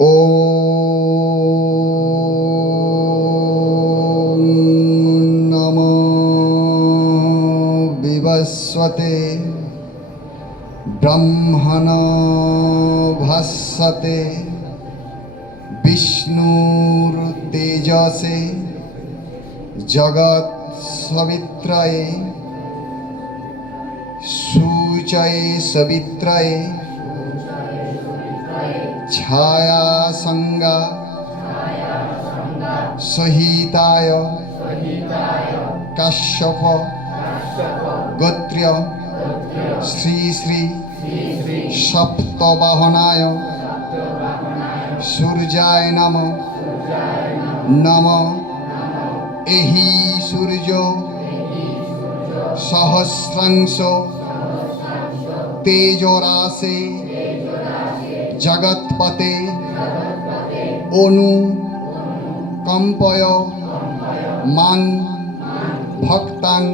ॐ नमो विवस्वते ब्रह्मणो भास्वते विष्णुर्तेजसे जगत् सवित्रये शुचये सवित्रये छाया संगा सहिताय काश्यप गोत्र्य श्री श्री सप्तवाहनाय सूर्याय नमः नमः। एहि सूर्य सहस्रांश तेजराशे जगत्पते अनुकंपय मां भक्तां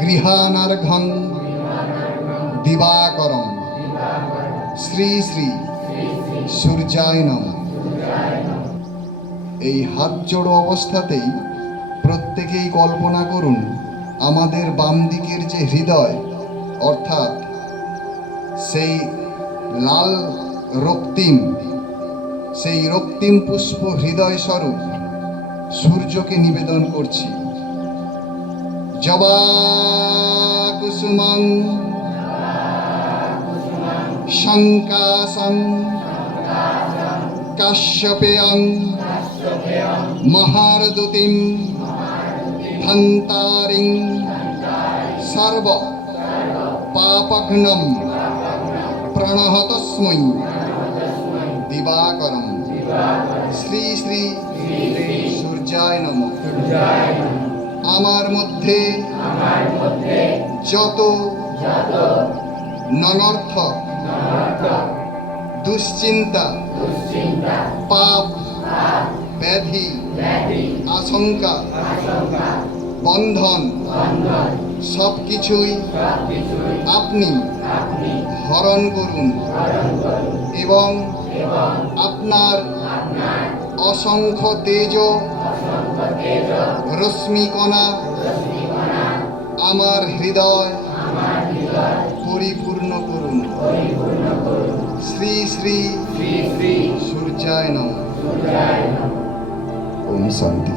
गृहानर्घं दिवाकरं श्री श्री सूर्याय नमः। এই হাত জোড়ো অবস্থাতেই প্রত্যেকেই কল্পনা করুন আমাদের বাম দিকের যে হৃদয় অর্থাৎ সেই লাল রক্তিম পুষ্প হৃদয় স্বরূপ সূর্যকে নিবেদন করছি। জবা কুসুমং শঙ্কাসং কাশ্যপেয়ং মহারদুতিম ধন্তারিং সর্ব পাপঘ্নম প্রণহতস্मै দিবাকরম শ্রী শ্রী সূর্যায় নমঃ। আমার মধ্যে যত ননর্থক দুশ্চিন্তা পাপ ব্যাধি আশঙ্কা বন্ধন সব কিছুই আপনি হরণ করুন এবং আপনার অসংখ্য তেজ রশ্মিকণা আমার হৃদয় পরিপূর্ণ করুন। শ্রী শ্রী সূর্যায় নমঃ। ওম শান্তি।